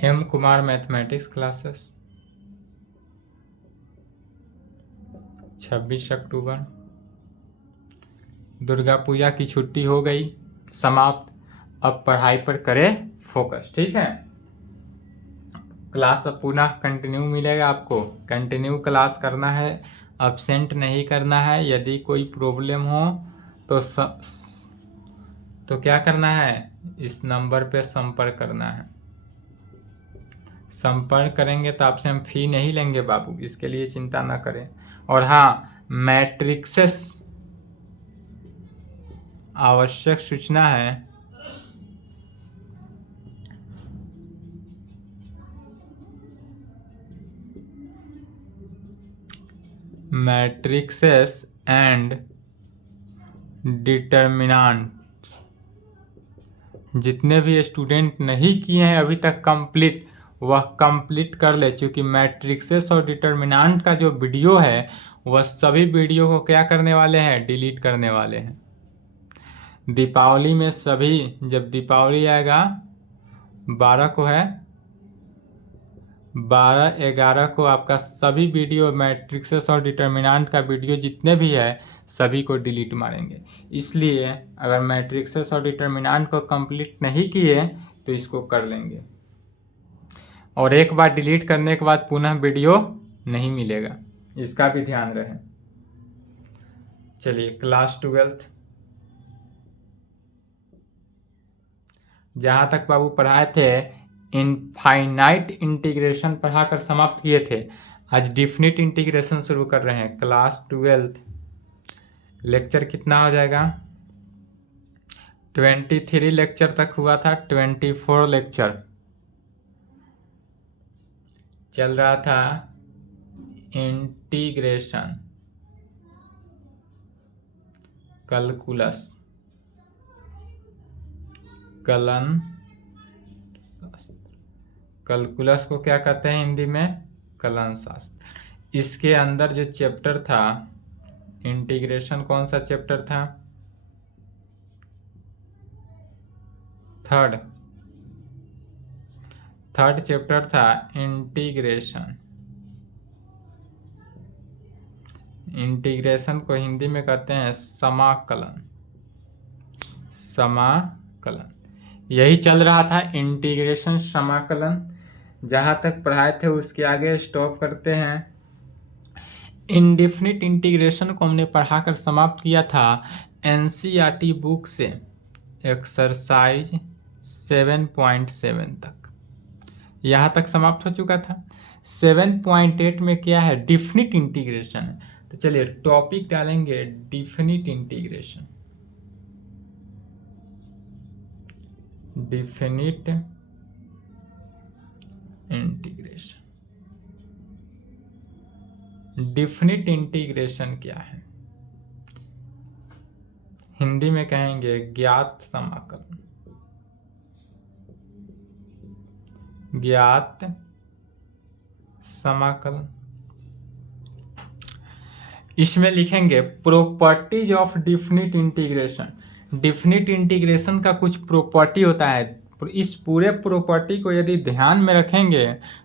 M Kumar mathematics classes 26 अक्टूबर। दुर्गा पूजा की छुट्टी हो गई समाप्त, अब पढ़ाई पर करें फोकस, ठीक है। क्लास अब पुनः कंटिन्यू मिलेगा आपको, कंटिन्यू क्लास करना है, अब्सेंट नहीं करना है। यदि कोई प्रॉब्लम हो तो क्या करना है, इस नंबर पे संपर्क करना है। संपर्क करेंगे तो आपसे हम फी नहीं लेंगे बाबू, इसके लिए चिंता ना करें। और हाँ, मैट्रिक्सेस आवश्यक सूचना है, मैट्रिक्सेस एंड डिटर्मिनेंट जितने भी स्टूडेंट नहीं किए हैं अभी तक कंप्लीट, वह कंप्लीट कर ले। क्योंकि मैट्रिक्सेस और डिटर्मिनेंट का जो वीडियो है वह सभी वीडियो को क्या करने वाले हैं, डिलीट करने वाले हैं। दीपावली में सभी, जब दीपावली आएगा 12 को है, 12/11 को आपका सभी वीडियो मैट्रिक्सेस और डिटर्मिनेंट का वीडियो जितने भी है सभी को डिलीट मारेंगे। इसलिए अगर मैट्रिक्सेस और डिटर्मिनेंट को कंप्लीट नहीं किए तो इसको कर लेंगे, और एक बार डिलीट करने के बाद पुनः वीडियो नहीं मिलेगा, इसका भी ध्यान रहे। चलिए क्लास 12 जहाँ तक बाबू पढ़ाए थे, इनफाइनाइट इंटीग्रेशन पढ़ाकर समाप्त किए थे। आज डिफिनिट इंटीग्रेशन शुरू कर रहे हैं। क्लास 12 लेक्चर कितना हो जाएगा, 23 लेक्चर तक हुआ था, 24 लेक्चर चल रहा था। इंटीग्रेशन कैलकुलस, कलन शास्त्र। कैलकुलस को क्या कहते हैं हिंदी में, कलन शास्त्र। इसके अंदर जो चैप्टर था इंटीग्रेशन, कौन सा चैप्टर था, थर्ड चैप्टर था इंटीग्रेशन। इंटीग्रेशन को हिंदी में कहते हैं समाकलन, समाकलन यही चल रहा था, इंटीग्रेशन समाकलन। जहाँ तक पढ़ाए थे उसके आगे स्टॉप करते हैं। इंडेफिनिट इंटीग्रेशन को हमने पढ़ाकर समाप्त किया था एनसीईआरटी बुक से, एक्सरसाइज 7.7 तक, यहाँ तक समाप्त हो चुका था। 7.8 में क्या है, डिफिनिट इंटीग्रेशन है। तो चलिए टॉपिक डालेंगे definite integration. Definite integration, definite integration क्या है, हिंदी में कहेंगे ज्ञात समाकलन, ज्ञात समाकलन। इसमें लिखेंगे properties of definite integration. Definite integration का कुछ प्रॉपर्टी होता है, इस पूरे प्रॉपर्टी को यदि ध्यान में रखेंगे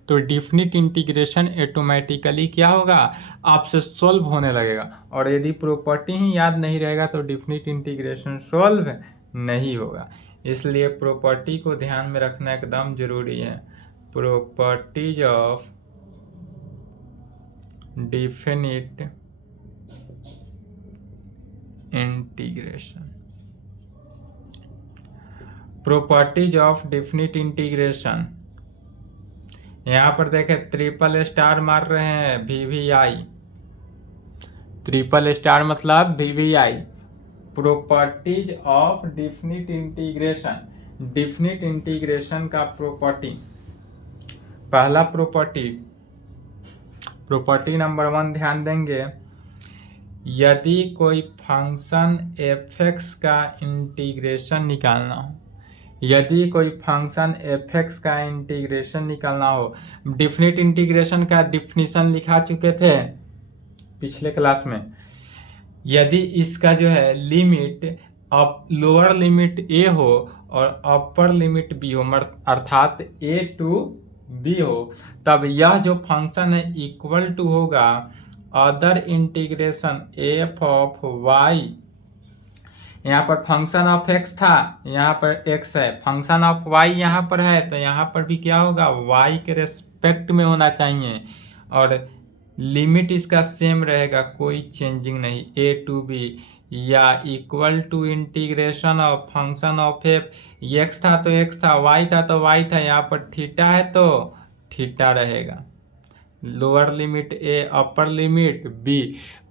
तो डिफिनिट इंटीग्रेशन ऑटोमेटिकली क्या होगा, आपसे सॉल्व होने लगेगा। और यदि प्रॉपर्टी ही याद नहीं रहेगा तो डिफिनिट इंटीग्रेशन सॉल्व नहीं होगा। इसलिए प्रॉपर्टी को ध्यान में रखना एकदम जरूरी है। Properties of definite integration, properties of definite integration. यहां पर देखें ट्रिपल स्टार मार रहे हैं, VVI, ट्रिपल स्टार मतलब VVI। Properties of definite integration, definite integration का प्रॉपर्टी। पहला प्रॉपर्टी, प्रॉपर्टी नंबर 1 ध्यान देंगे, यदि कोई फंक्शन f(x) का इंटीग्रेशन निकालना हो, यदि कोई फंक्शन f(x) का इंटीग्रेशन निकालना हो, डिफिनिट इंटीग्रेशन का डिफिनीशन लिखा चुके थे पिछले क्लास में। यदि इसका जो है लिमिट अब लोअर लिमिट a हो और अपर लिमिट बी हो, अर्थात ए टू बी हो, तब यह जो फंक्शन है इक्वल टू होगा other integration F of Y. यहाँ पर फंक्शन ऑफ एक्स था, यहाँ पर एक्स है, फंक्शन ऑफ वाई यहाँ पर है, तो यहाँ पर भी क्या होगा, वाई के रेस्पेक्ट में होना चाहिए और लिमिट इसका सेम रहेगा, कोई चेंजिंग नहीं, ए टू बी, या equal to integration of function of F, X था तो एक्स था, वाई था तो वाई था, यहाँ पर थीटा है तो थीटा रहेगा। Lower limit a upper limit b.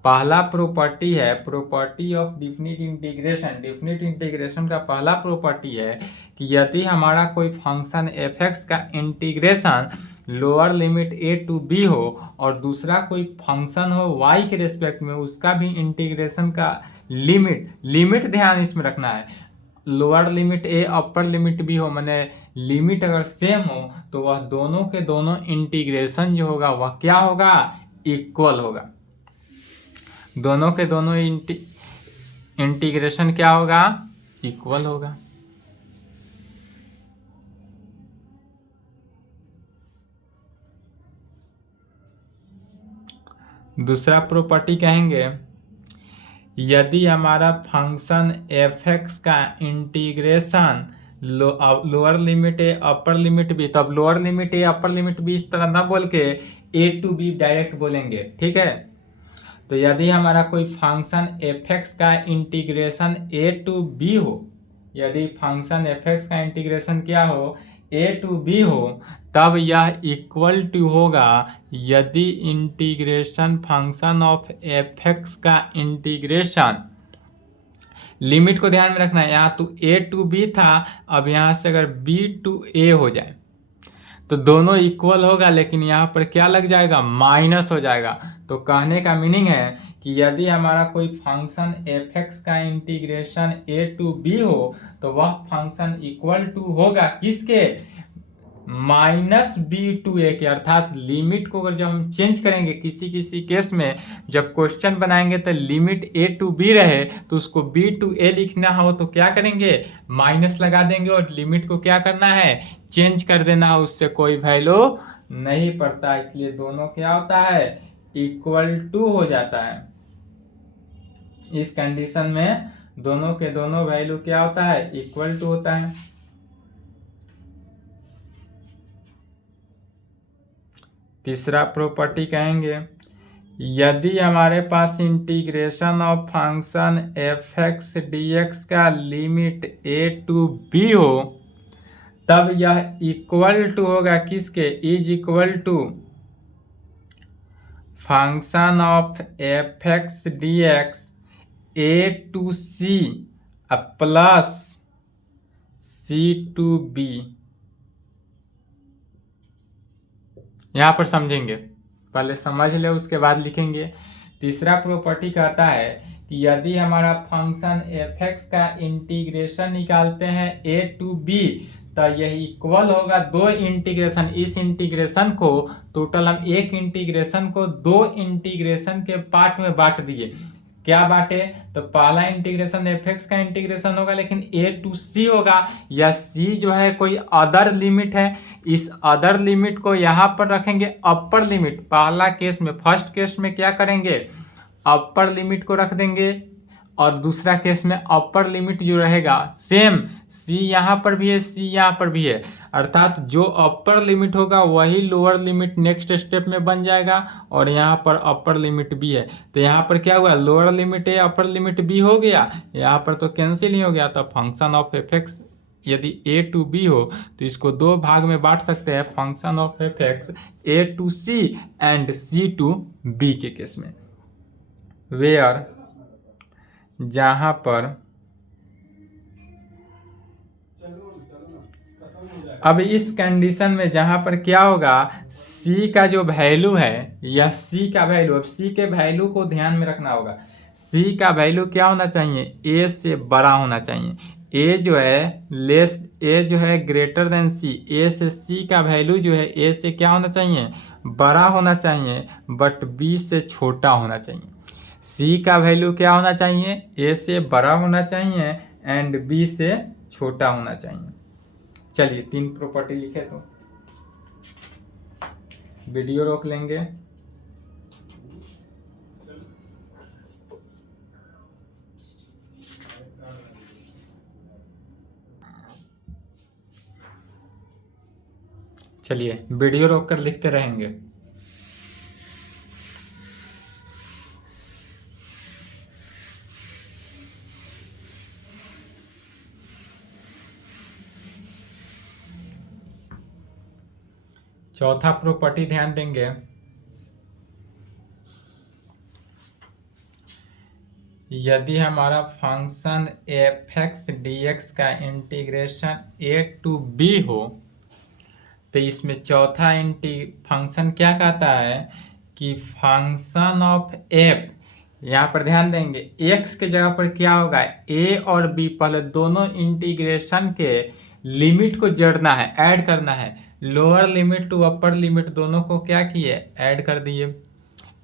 पहला प्रॉपर्टी है property of definite integration. Definite integration का पहला प्रॉपर्टी है कि यदि हमारा कोई फंक्शन एफ एक्स का integration lower limit a to b हो और दूसरा कोई फंक्शन हो वाई के रेस्पेक्ट में, उसका भी इंटीग्रेशन का लिमिट ध्यान इसमें रखना है, lower limit a upper limit B हो, माने लिमिट अगर सेम हो तो वह दोनों के दोनों इंटीग्रेशन जो होगा वह क्या होगा, इक्वल होगा। दोनों के दोनों इंटीग्रेशन क्या होगा, इक्वल होगा। दूसरा प्रॉपर्टी कहेंगे, यदि हमारा फंक्शन एफ एक्स का integration lower limit a upper limit B, तब lower limit a upper limit B इस तरह ना बोल के ए टू बी डायरेक्ट बोलेंगे, ठीक है। तो यदि हमारा कोई फंक्शन एफ एक्स का इंटीग्रेशन ए टू बी हो, यदि फंक्शन एफ एक्स का इंटीग्रेशन क्या हो, ए टू बी हो, तब यह इक्वल टू होगा यदि integration function of F x का इंटीग्रेशन, लिमिट को ध्यान में रखना है, यहाँ तो ए टू बी था, अब यहाँ से अगर बी टू ए हो जाए तो दोनों इक्वल होगा, लेकिन यहाँ पर क्या लग जाएगा, माइनस हो जाएगा। तो कहने का मीनिंग है कि यदि हमारा कोई फंक्शन एफ एक्स का इंटीग्रेशन ए टू बी हो तो वह फंक्शन इक्वल टू होगा किसके, माइनस बी टू ए के। अर्थात लिमिट को अगर जब हम चेंज करेंगे किसी किसी केस में, जब क्वेश्चन बनाएंगे तो लिमिट ए टू बी रहे तो उसको बी टू ए लिखना हो तो क्या करेंगे, माइनस लगा देंगे और लिमिट को क्या करना है, चेंज कर देना है, उससे कोई वैल्यू नहीं पड़ता, इसलिए दोनों क्या होता है, इक्वल टू हो जाता है। इस कंडीशन में दोनों के दोनों वैल्यू क्या होता है, इक्वल टू होता है। तीसरा प्रॉपर्टी कहेंगे, यदि हमारे पास integration of function f x d x का लिमिट ए टू बी हो, तब यह इक्वल टू होगा किसके, is equal to function of F x d x a to c plus c to b. यहाँ पर समझेंगे, पहले समझ ले उसके बाद लिखेंगे। तीसरा प्रॉपर्टी कहता है कि यदि हमारा फंक्शन एफ एक्स का इंटीग्रेशन निकालते हैं ए टू बी तो यह इक्वल होगा दो इंटीग्रेशन, इस इंटीग्रेशन को टोटल हम एक इंटीग्रेशन को दो इंटीग्रेशन के पार्ट में बांट दिए। क्या बांटे, तो पहला इंटीग्रेशन एफ एक्स का इंटीग्रेशन होगा लेकिन ए टू सी होगा, या सी जो है कोई अदर लिमिट है, इस अदर लिमिट को यहाँ पर रखेंगे अपर लिमिट। पहला केस में, फर्स्ट केस में क्या करेंगे, अपर लिमिट को रख देंगे और दूसरा केस में अपर लिमिट जो रहेगा सेम, सी यहाँ पर भी है सी यहाँ पर भी है, अर्थात जो अपर लिमिट होगा वही लोअर लिमिट नेक्स्ट स्टेप में बन जाएगा और यहाँ पर अपर लिमिट भी है। तो यहाँ पर क्या हुआ, lower limit a upper limit B हो गया, यहाँ पर तो कैंसिल ही हो गया। तो फंक्शन ऑफ एफ एक्स यदि ए टू बी हो तो इसको दो भाग में बांट सकते हैं, function of F x a to c and c to b के केस में, वेयर जहां पर अब इस कंडीशन में जहां पर क्या होगा, c का जो वैल्यू है या c का वैल्यू, अब c के वैल्यू को ध्यान में रखना होगा। c का वैल्यू क्या होना चाहिए, a से बड़ा होना चाहिए। a जो है लेस, a जो है ग्रेटर देन c, a से c का वैल्यू जो है a से क्या होना चाहिए, बड़ा होना चाहिए, बट b से छोटा होना चाहिए। c का वैल्यू क्या होना चाहिए, a से बड़ा होना चाहिए एंड b से छोटा होना चाहिए। चलिए 3 प्रॉपर्टी लिखे तो वीडियो रोक लेंगे। चलिए वीडियो रोक कर लिखते रहेंगे। चौथा प्रॉपर्टी ध्यान देंगे। यदि हमारा फंक्शन f(x) dx का इंटीग्रेशन a to b हो तो इसमें चौथा फंक्शन क्या कहता है कि फंक्शन ऑफ f, यहाँ पर ध्यान देंगे x के जगह पर क्या होगा, a और b पहले दोनों इंटीग्रेशन के लिमिट को जोड़ना है, ऐड करना है। Lower limit to upper limit दोनों को क्या किए, ऐड कर दिए।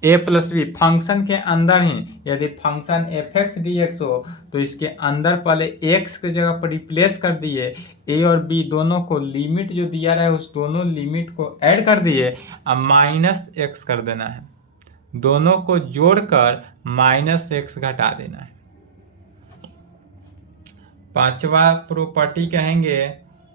a प्लस बी फंक्शन के अंदर ही यदि फंक्शन f(x) dx हो तो इसके अंदर पहले x के जगह पर रिप्लेस कर दिए, a और b दोनों को लिमिट जो दिया रहा है उस दोनों लिमिट को ऐड कर दिए, अब -x कर देना है। दोनों को जोड़कर -x घटा देना है। पांचवा प्रॉपर्टी कहेंगे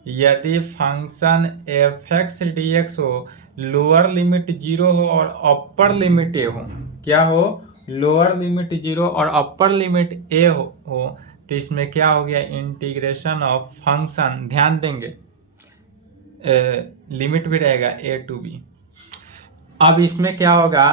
यदि फंक्शन f(x) dx हो, लोअर लिमिट 0 हो और अपर लिमिट a हो, क्या हो, लोअर लिमिट 0 और अपर लिमिट a हो तो इसमें क्या हो गया, इंटीग्रेशन ऑफ फंक्शन, ध्यान देंगे लिमिट भी रहेगा a to b। अब इसमें क्या होगा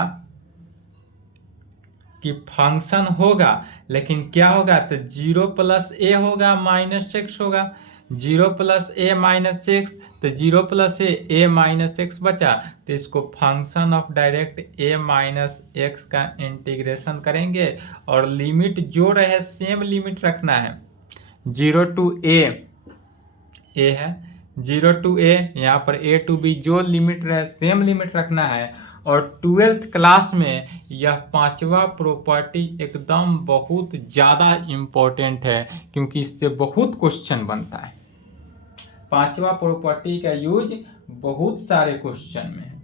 कि फंक्शन होगा लेकिन क्या होगा, तो 0 प्लस a होगा -x होगा, 0 प्लस a -x, तो 0 प्लस a -x बचा, तो इसको function of direct a -x का इंटीग्रेशन करेंगे और लिमिट जो रहे सेम लिमिट रखना है। 0 to a है, 0 to a, यहाँ पर a to b जो लिमिट रहे सेम लिमिट रखना है। और 12th क्लास में यह पांचवा प्रॉपर्टी एकदम बहुत ज़्यादा इम्पोर्टेंट है क्योंकि इससे बहुत क्वेश्चन बनता है। पांचवा प्रॉपर्टी का यूज बहुत सारे क्वेश्चन में है,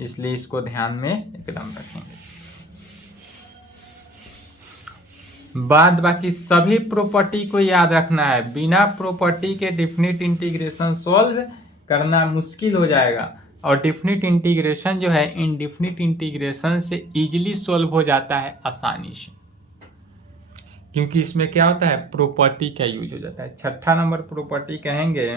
इसलिए इसको ध्यान में एकदम रखेंगे। बाद बाकी सभी प्रॉपर्टी को याद रखना है, बिना प्रॉपर्टी के डेफिनिट इंटीग्रेशन सॉल्व करना मुश्किल हो जाएगा। और डेफिनिट इंटीग्रेशन जो है इनडेफिनिट इंटीग्रेशन से इजीली सॉल्व हो जाता है आसानी से, क्योंकि इसमें क्या होता है, प्रॉपर्टी का यूज हो जाता है। छठा नंबर प्रॉपर्टी कहेंगे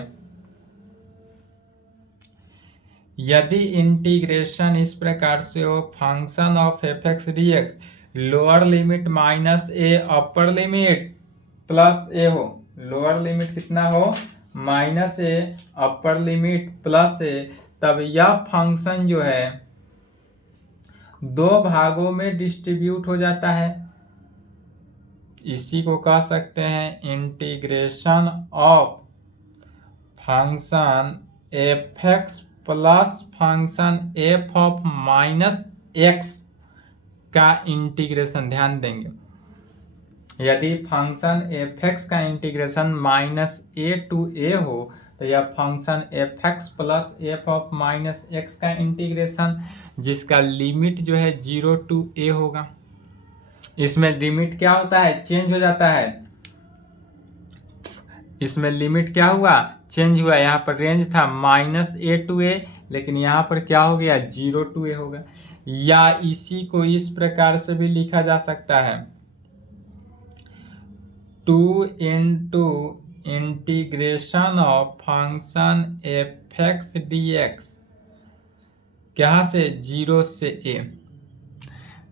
यदि इंटीग्रेशन इस प्रकार से हो, function of f(x) dx lower limit -a upper limit +a हो, लोअर लिमिट कितना हो, -a अपर लिमिट +a, तब यह फंक्शन जो है दो भागों में डिस्ट्रीब्यूट हो जाता है। इसी को कह सकते हैं integration of function f(x) plus function f of -x का इंटीग्रेशन। ध्यान देंगे यदि फंक्शन f(x) का इंटीग्रेशन -a to a हो तो यह function f(x) plus f of -x का इंटीग्रेशन, जिसका लिमिट जो है 0 to a होगा। इसमें लिमिट क्या होता है, चेंज हो जाता है। इसमें लिमिट क्या हुआ, चेंज हुआ। यहाँ पर रेंज था -a to a, लेकिन यहाँ पर क्या हो गया, 0 to a होगा। या इसी को इस प्रकार से भी लिखा जा सकता है, 2 into integration of function f(x) dx, क्या से 0 से a।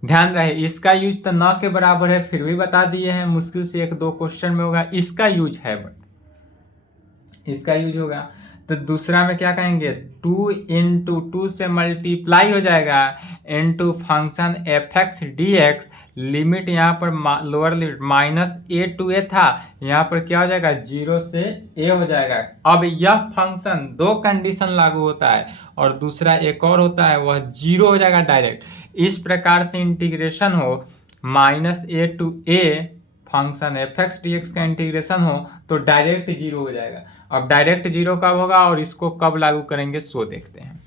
ध्यान रहे इसका यूज तो न के बराबर है, फिर भी बता दिए हैं, मुश्किल से 1-2 क्वेश्चन में होगा इसका यूज है, बट इसका यूज होगा। तो दूसरा में क्या कहेंगे, 2 into 2 से मल्टीप्लाई हो जाएगा into function f(x) dx, limit यहाँ पर lower limit -a to a था, यहाँ पर क्या हो जाएगा, 0 से a हो जाएगा। अब यह फंक्शन दो कंडीशन लागू होता है और दूसरा एक और होता है, वह 0 हो जाएगा डायरेक्ट। इस प्रकार से इंटीग्रेशन हो -a to a function f x d x का इंटीग्रेशन हो तो डायरेक्ट जीरो हो जाएगा। अब डायरेक्ट जीरो कब होगा और इसको कब लागू करेंगे सो देखते हैं।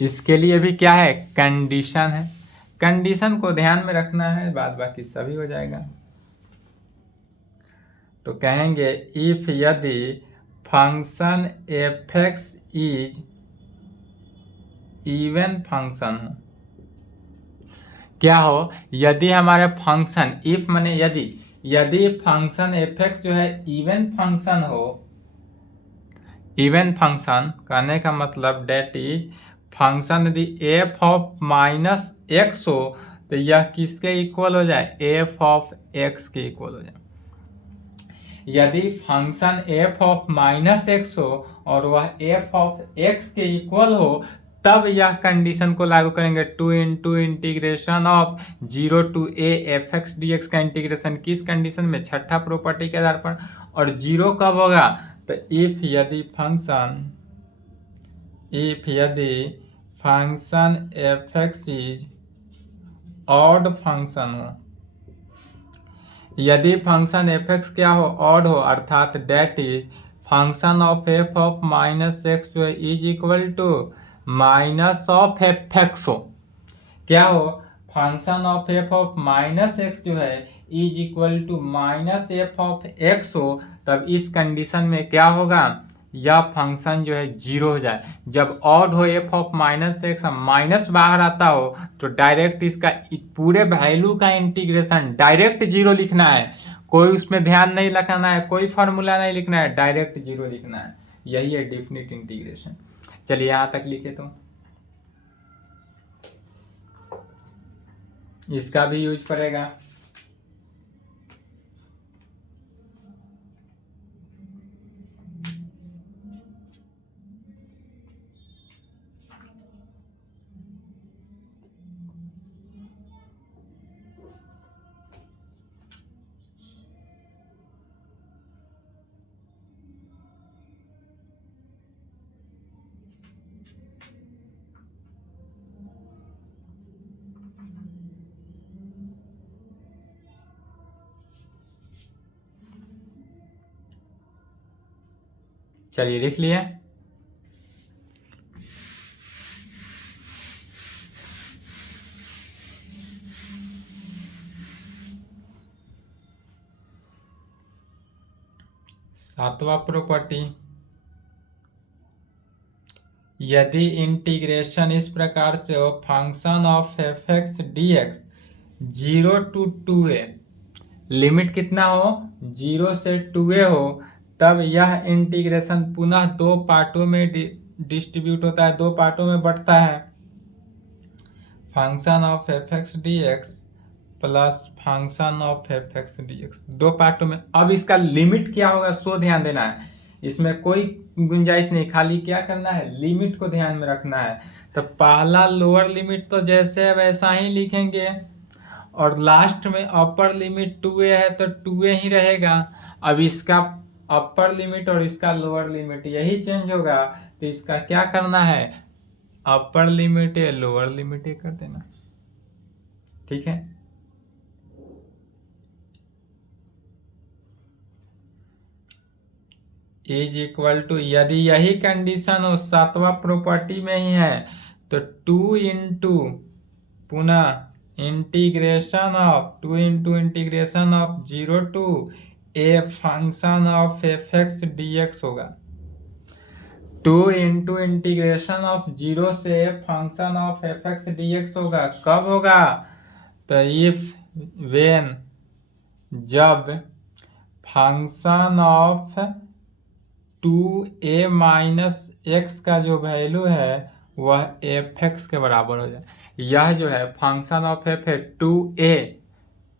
इसके लिए भी क्या है, कंडीशन है। कंडीशन को ध्यान में रखना है, बाद बाकी सभी हो जाएगा। तो कहेंगे इफ यदि function f x is even function हो, क्या हो, यदि हमारे फंक्शन, इफ माने यदि फंक्शन एफ एक्स जो है इवन फंक्शन हो, इवन फंक्शन कहने का मतलब डेट इज फंक्शन यदि एफ ऑफ माइनस एक्स हो तो यह किसके इक्वल हो जाए, एफ ऑफ एक्स के इक्वल हो जाए। यदि function f of minus x हो और वह एफ ऑफ एक्स के इक्वल हो तब यह कंडीशन को लागू करेंगे। 2 into integration of 0 to a f x d x का इंटीग्रेशन किस कंडीशन में, छठा प्रॉपर्टी के आधार पर। और जीरो कब होगा, तो इफ यदि function f x is odd function हो, यदि फंक्शन एफ एक्स क्या हो, ऑड हो, अर्थात that is function of f of minus x जो है is equal to minus of F x हो, क्या हो, function of f of minus x जो है is equal to minus f of x हो, तब इस कंडीशन में क्या होगा, यह फंक्शन जो है जीरो हो जाए। जब ऑड हो F of minus x, minus बाहर आता हो तो डायरेक्ट इसका पूरे वैल्यू का इंटीग्रेशन डायरेक्ट जीरो लिखना है, कोई उसमें ध्यान नहीं रखना है, कोई फॉर्मूला नहीं लिखना है, डायरेक्ट जीरो लिखना है। यही है डेफिनिट इंटीग्रेशन। चलिए यहां तक लिखे तो इसका भी यूज करेगा। चलिए लिख लिए। सातवां प्रॉपर्टी, यदि इंटीग्रेशन इस प्रकार से हो function of F x d x 0 to 2a, limit कितना हो, 0 से 2a हो, तब यह इंटीग्रेशन पुनः दो पार्टों में डिस्ट्रीब्यूट होता है, दो पार्टों में बढ़ता है। Function of F x d x plus function of F x d x, दो पार्टों में। अब इसका लिमिट क्या होगा सो ध्यान देना है, इसमें कोई गुंजाइश नहीं, खाली क्या करना है, लिमिट को ध्यान में रखना है। तो पहला लोअर लिमिट तो जैसे है वैसा ही लिखेंगे और लास्ट में अपर लिमिट 2a है तो 2a ही रहेगा। अब इसका अपर लिमिट और इसका लोअर लिमिट यही चेंज होगा, तो इसका क्या करना है, अपर लिमिट है लोअर लिमिट है कर देना, ठीक है। इज इक्वल टू, यदि यही कंडीशन हो सातवां प्रॉपर्टी में ही है तो 2 इंटू पुनः integration of 0 to a function of F x d x होगा। 2 इंटू इंटीग्रेशन ऑफ 0 से function of F x d x होगा, कब होगा, तो इफ वेन, जब function of 2a minus x का जो वैल्यू है वह एफ एक्स के बराबर हो जाए। यह जो है फंक्शन ऑफ एफ है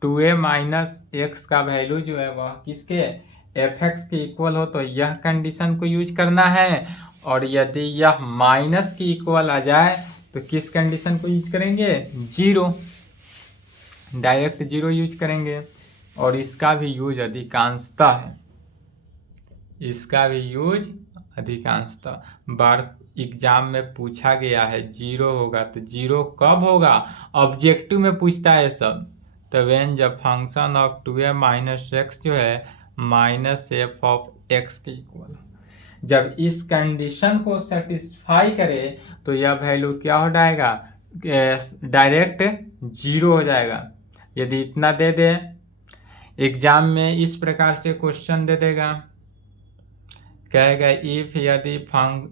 2a माइनस एक्स का वैल्यू जो है वह किसके, एफ एक्स के इक्वल हो, तो यह कंडीशन को यूज करना है। और यदि यह माइनस की इक्वल आ जाए तो किस कंडीशन को यूज करेंगे, जीरो, डायरेक्ट जीरो यूज करेंगे। और इसका भी यूज अधिकांशतः है, इसका भी यूज अधिकांशतः बार एग्जाम में पूछा गया है, जीरो होगा तो जीरो कब होगा? ऑब्जेक्टिव में पूछता है सब। तो वेन जब function of 2a minus x जो है माइनस एफ ऑफ एक्स के इक्वल, जब इस कंडीशन को सेटिस्फाई करे तो यह वैल्यू क्या हो जाएगा? डायरेक्ट जीरो हो जाएगा। यदि इतना दे दे, एग्जाम में इस प्रकार से क्वेश्चन दे देगा, कहेगा इफ यदि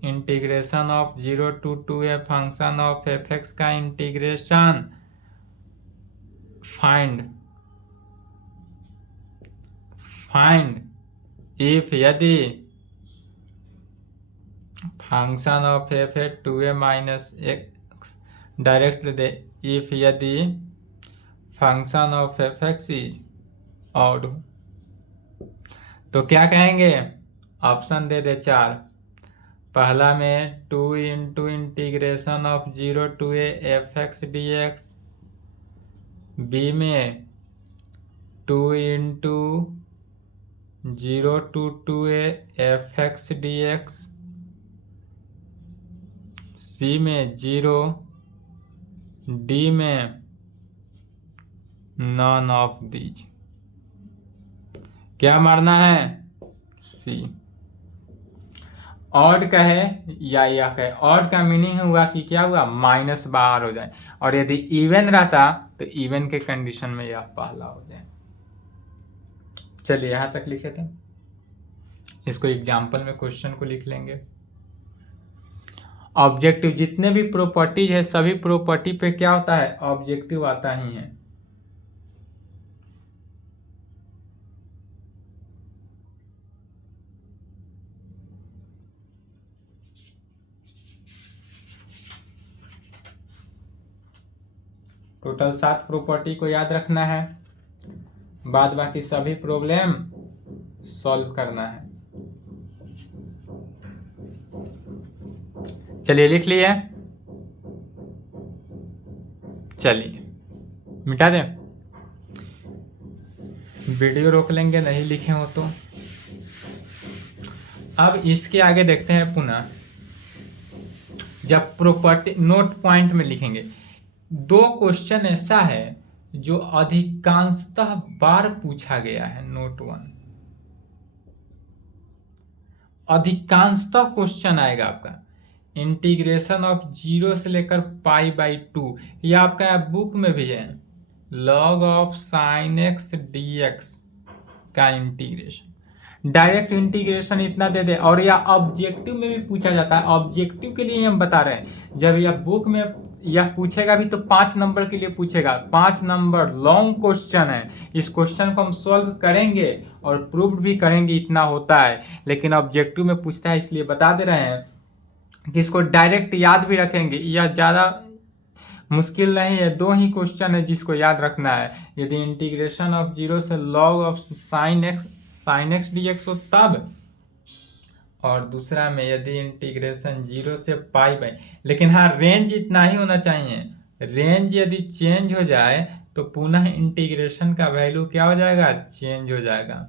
integration of 0 to a function of F x का इंटीग्रेशन फाइंड इफ यदि फंक्शन ऑफ एफ है 2a माइनस एक्स, डायरेक्ट दे, इफ यदि function of F x is odd, तो क्या कहेंगे? ऑप्शन दे दे 4। पहला में 2 into integration of 0 to a f x d x, b में 2 into 0 to a f x d x, c में 0, डी में नॉन ऑफ दीज। क्या मारना है? सी। ऑड का है या यह कहे, ऑड का मीनिंग हुआ कि क्या हुआ? माइनस बाहर हो जाए, और यदि इवन रहता तो इवन के कंडीशन में यह पहला हो जाए। चलिए यहां तक लिखे थे, इसको एग्जाम्पल में क्वेश्चन को लिख लेंगे। ऑब्जेक्टिव जितने भी प्रॉपर्टीज है सभी प्रॉपर्टी पे क्या होता है? ऑब्जेक्टिव आता ही है। टोटल 7 प्रॉपर्टी को याद रखना है, बाद बाकी सभी प्रॉब्लम सॉल्व करना है। चलिए लिख लिए, चलिए मिटा दें, वीडियो रोक लेंगे नहीं लिखे हो तो। अब इसके आगे देखते हैं पुनः, जब प्रॉपर्टी नोट पॉइंट में लिखेंगे, 2 क्वेश्चन ऐसा है जो अधिकांशतः बार पूछा गया है। नोट 1, अधिकांशतः क्वेश्चन आएगा आपका इंटीग्रेशन ऑफ 0 से लेकर π/2, यह आपका बुक में भी है, log of sin x dx का इंटीग्रेशन, डायरेक्ट इंटीग्रेशन इतना दे दे। और यह ऑब्जेक्टिव में भी पूछा जाता है, ऑब्जेक्टिव के लिए हम बता रहे हैं। जब यह बुक में यह पूछेगा भी तो 5 नंबर के लिए पूछेगा, 5 नंबर लॉन्ग क्वेश्चन है। इस क्वेश्चन को हम सॉल्व करेंगे और प्रूव भी करेंगे, इतना होता है। लेकिन ऑब्जेक्टिव में पूछता है इसलिए बता दे रहे हैं कि इसको डायरेक्ट याद भी रखेंगे, यह ज़्यादा मुश्किल नहीं है। 2 ही क्वेश्चन है जिसको याद रखना है। यदि इंटीग्रेशन ऑफ 0 से log of sin x dx हो तब, और दूसरा में यदि इंटीग्रेशन 0 से π/, लेकिन हाँ रेंज इतना ही होना चाहिए। रेंज यदि चेंज हो जाए तो पुनः इंटीग्रेशन का वैल्यू क्या हो जाएगा? चेंज हो जाएगा।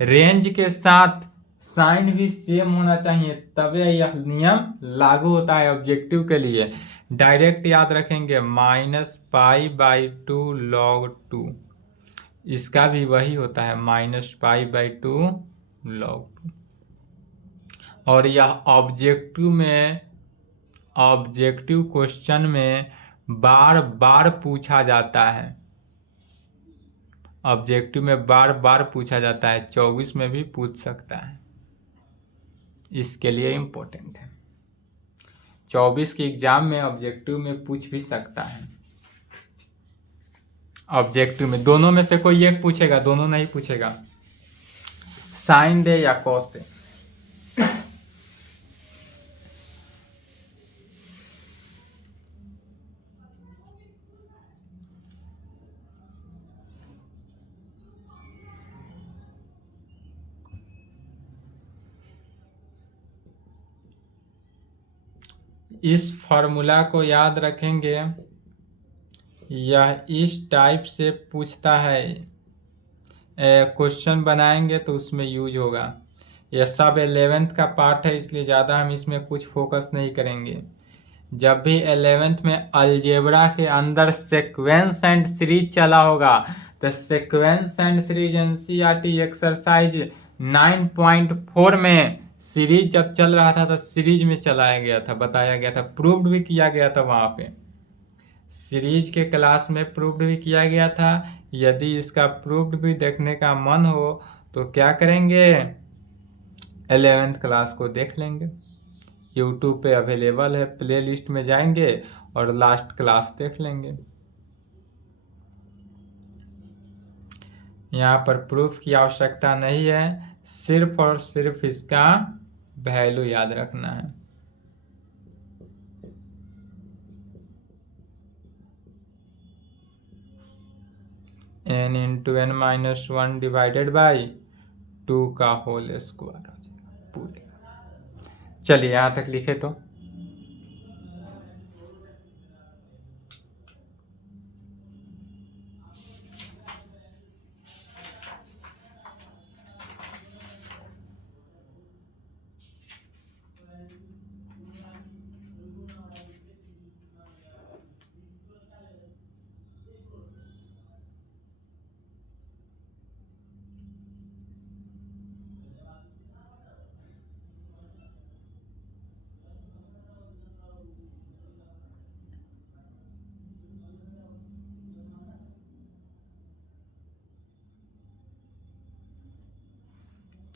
रेंज के साथ साइन भी सेम होना चाहिए, तभी यह नियम लागू होता है ऑब्जेक्टिव के लिए। डायरेक्ट याद रखेंगे -π/2 log 2, इसका भी वही होता है -π/2 log 2। और यह ऑब्जेक्टिव क्वेश्चन में बार बार पूछा जाता है, ऑब्जेक्टिव में बार बार पूछा जाता है, 24 में भी पूछ सकता है, इसके लिए इम्पोर्टेंट है। 24 के एग्जाम में ऑब्जेक्टिव में पूछ भी सकता है। ऑब्जेक्टिव में दोनों में से कोई एक पूछेगा, दोनों नहीं पूछेगा। साइन दे या कॉस दे। इस फॉर्मूला को याद रखेंगे, यह इस टाइप से पूछता है, क्वेश्चन बनाएंगे तो उसमें यूज होगा। ये सब 11th का पार्ट है, इसलिए ज़्यादा हम इसमें कुछ फोकस नहीं करेंगे। जब भी 11th में अलजेब्रा के अंदर सीक्वेंस एंड सीरीज चला होगा तो sequence and series NCERT exercise 9.4 में सीरीज जब चल रहा था तो सीरीज में चलाया गया था, बताया गया था, प्रूव्ड भी किया गया था। वहाँ पे सीरीज के क्लास में प्रूव्ड भी किया गया था। यदि इसका प्रूव्ड भी देखने का मन हो तो क्या करेंगे, 11th क्लास को देख लेंगे। यूट्यूब पे अवेलेबल है, प्ले लिस्ट में जाएंगे और लास्ट क्लास देख लेंगे। यहाँ पर प्रूफ की आवश्यकता नहीं है, सिर्फ और सिर्फ इसका वैल्यू याद रखना है। n into n minus 1 divided by 2 का होल स्क्वायर हो जाएगा पूरे का। चलिए यहाँ तक लिखे तो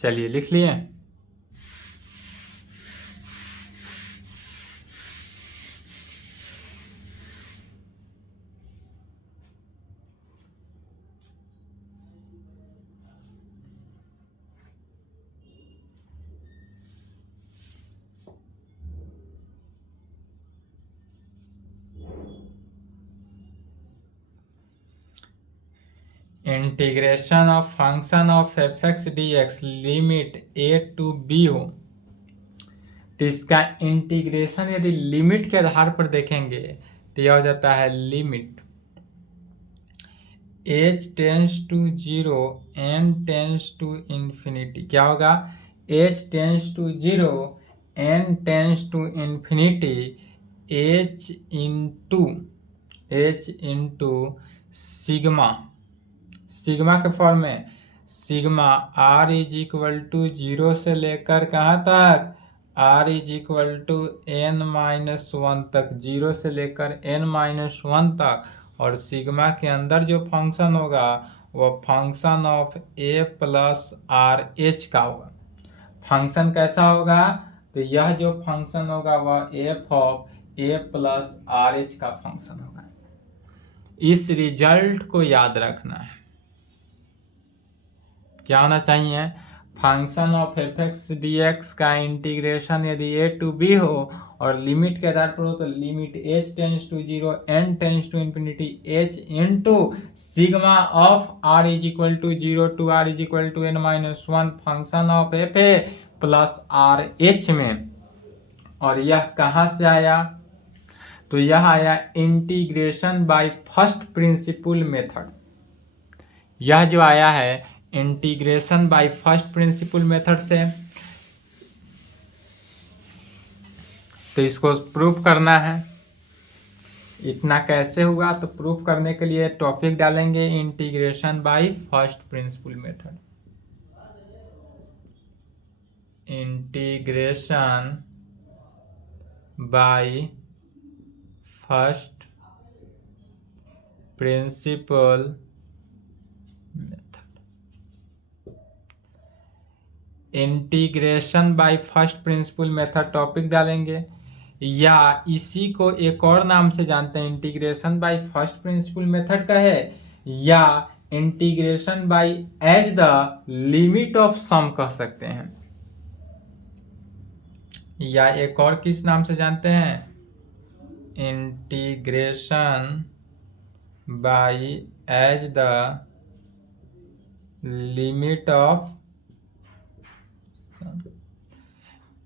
चलिए लिख लिए। Integration of function of F x d x limit a to b हो तो इसका इंटीग्रेशन यदि लिमिट के आधार पर देखेंगे तो यह हो जाता है limit h tends to 0 n tends to infinity. क्या होगा, h tends to 0 n tends to infinity h into sigma, sigma के फॉर्म में sigma r is equal to 0 से लेकर कहाँ तक, r is equal to n minus 1 तक, 0 से लेकर n माइनस 1 तक। और सिग्मा के अंदर जो फंक्शन होगा वो function of a plus r H का होगा। फंक्शन कैसा होगा, तो यह जो फंक्शन होगा वह f of a plus r H का फंक्शन होगा। इस रिजल्ट को याद रखना है। क्या होना चाहिए, function of F x d x का इंटीग्रेशन यदि a टू b हो और लिमिट के आधार पर हो तो limit h tends to 0 n tends to infinity h into sigma of r is equal to 0 to r is equal to n minus 1 function of f a plus r h में। और यह कहाँ से आया, तो यह आया integration by first principle method. यह जो आया है integration by first principle method से, तो इसको प्रूफ करना है। इतना कैसे हुआ, तो प्रूफ करने के लिए टॉपिक डालेंगे integration by first principle method. Integration by first principal integration by first principle method topic डालेंगे, या इसी को एक और नाम से जानते हैं, integration by first principle method का है, या integration by as the limit of sum कह सकते हैं, या एक और किस नाम से जानते हैं, integration by as the limit of,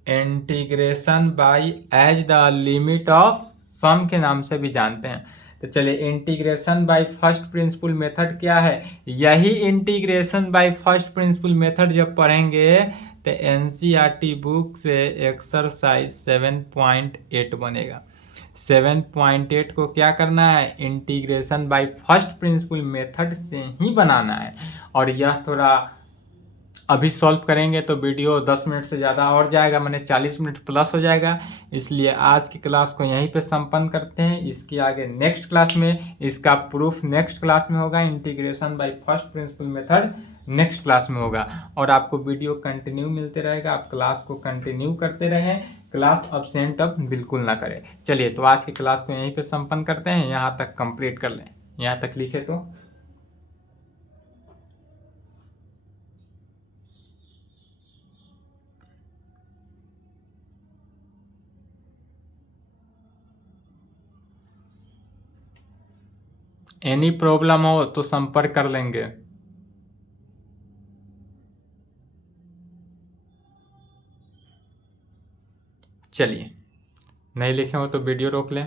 integration by as the limit of sum के नाम से भी जानते हैं। तो चलिए integration by first principle method क्या है, यही integration by first principle method जब पढ़ेंगे तो एनसीईआरटी बुक से एक्सरसाइज 7.8 बनेगा। 7.8 को क्या करना है, integration by first principle method से ही बनाना है। और यह थोड़ा अभी सॉल्व करेंगे तो वीडियो 10 मिनट से ज़्यादा और जाएगा, मैंने 40 मिनट प्लस हो जाएगा। इसलिए आज की क्लास को यहीं पे संपन्न करते हैं। इसके आगे नेक्स्ट क्लास में इसका प्रूफ नेक्स्ट क्लास में होगा, integration by first principle method next class में होगा। और आपको वीडियो कंटिन्यू मिलते रहेगा, आप क्लास को कंटिन्यू करते रहें, क्लास अब्सेंट अब बिल्कुल ना करें। चलिए तो आज की क्लास को यहीं पे संपन्न करते हैं, यहाँ तक कंप्लीट कर लें। यहाँ तक लिखे तो एनी प्रॉब्लम हो तो संपर्क कर लेंगे। चलिए, नहीं लिखे हो तो वीडियो रोक लें।